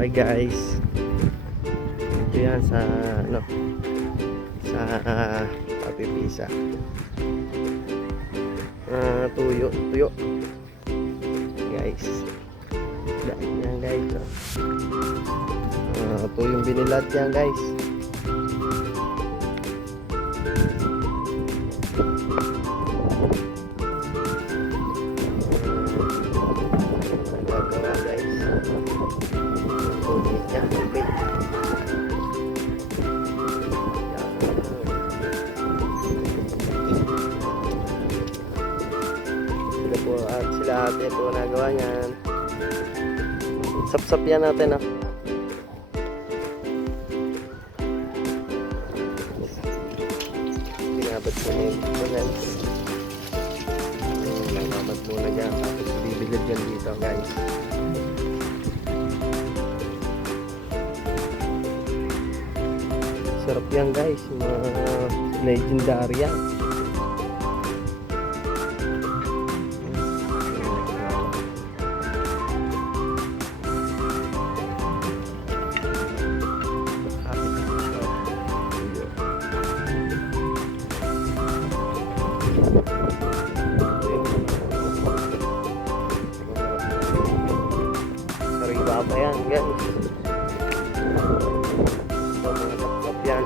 Okay guys, ito yan sa ano, sa Papipisa. Tuyo guys. Yan guys. Tuyong binilad yan guys. Nagagawa guys. Tuloy niya. Okay. Sila po at sila ate po nagawa niyan. Sap-sap yan natin ah. Pinabot po na yung guys. Nagmamad muna dyan. Tapos bibilad yan dito guys. Sarap yan guys. Mga legendary yan. Sariwa pa yan guys. Ito mga top yan.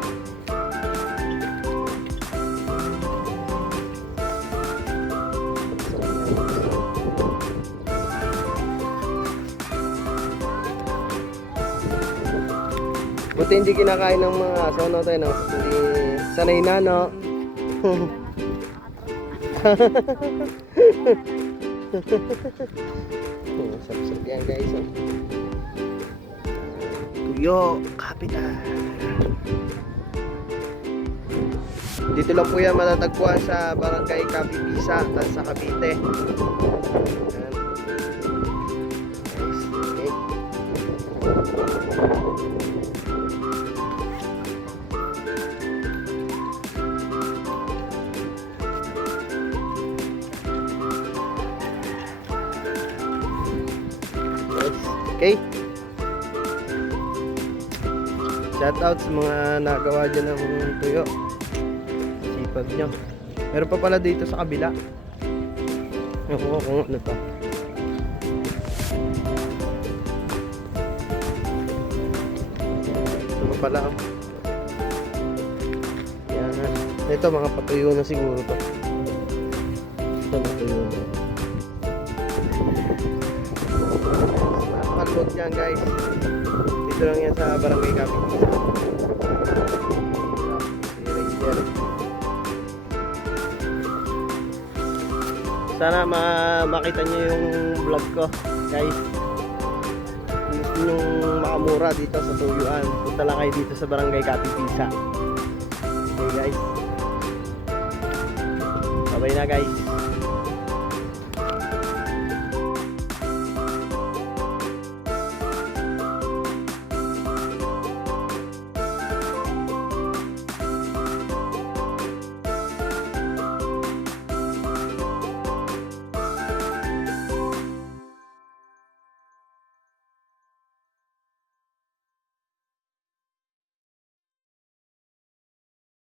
Buti hindi kinakain ng mga aso no tayo no. Hindi sanay na no. Sap-sap yan guys oh. Tuyo, kapitan. Dito lang po yan matatagpuan sa Barangay Papipisa, sa Cavite. Yan. Guys, okay. Okay. Shout out sa mga nagawa dyan ng tuyo. Sipag nyo. Meron pa pala dito sa kabila. Ewan ko kung ano to. Ito pa pala oh. Yan. Ito mga patuyo na siguro to. Ito patuyo na. Napakaload yan guys. Dito lang yan sa Barangay Papipisa. Si Ranger. Sana makita nyo yung vlog ko guys. Gusto nyo makamura dito sa tuyuan, punta lang kayo dito sa Barangay Papipisa. Okay guys, bye bye na guys.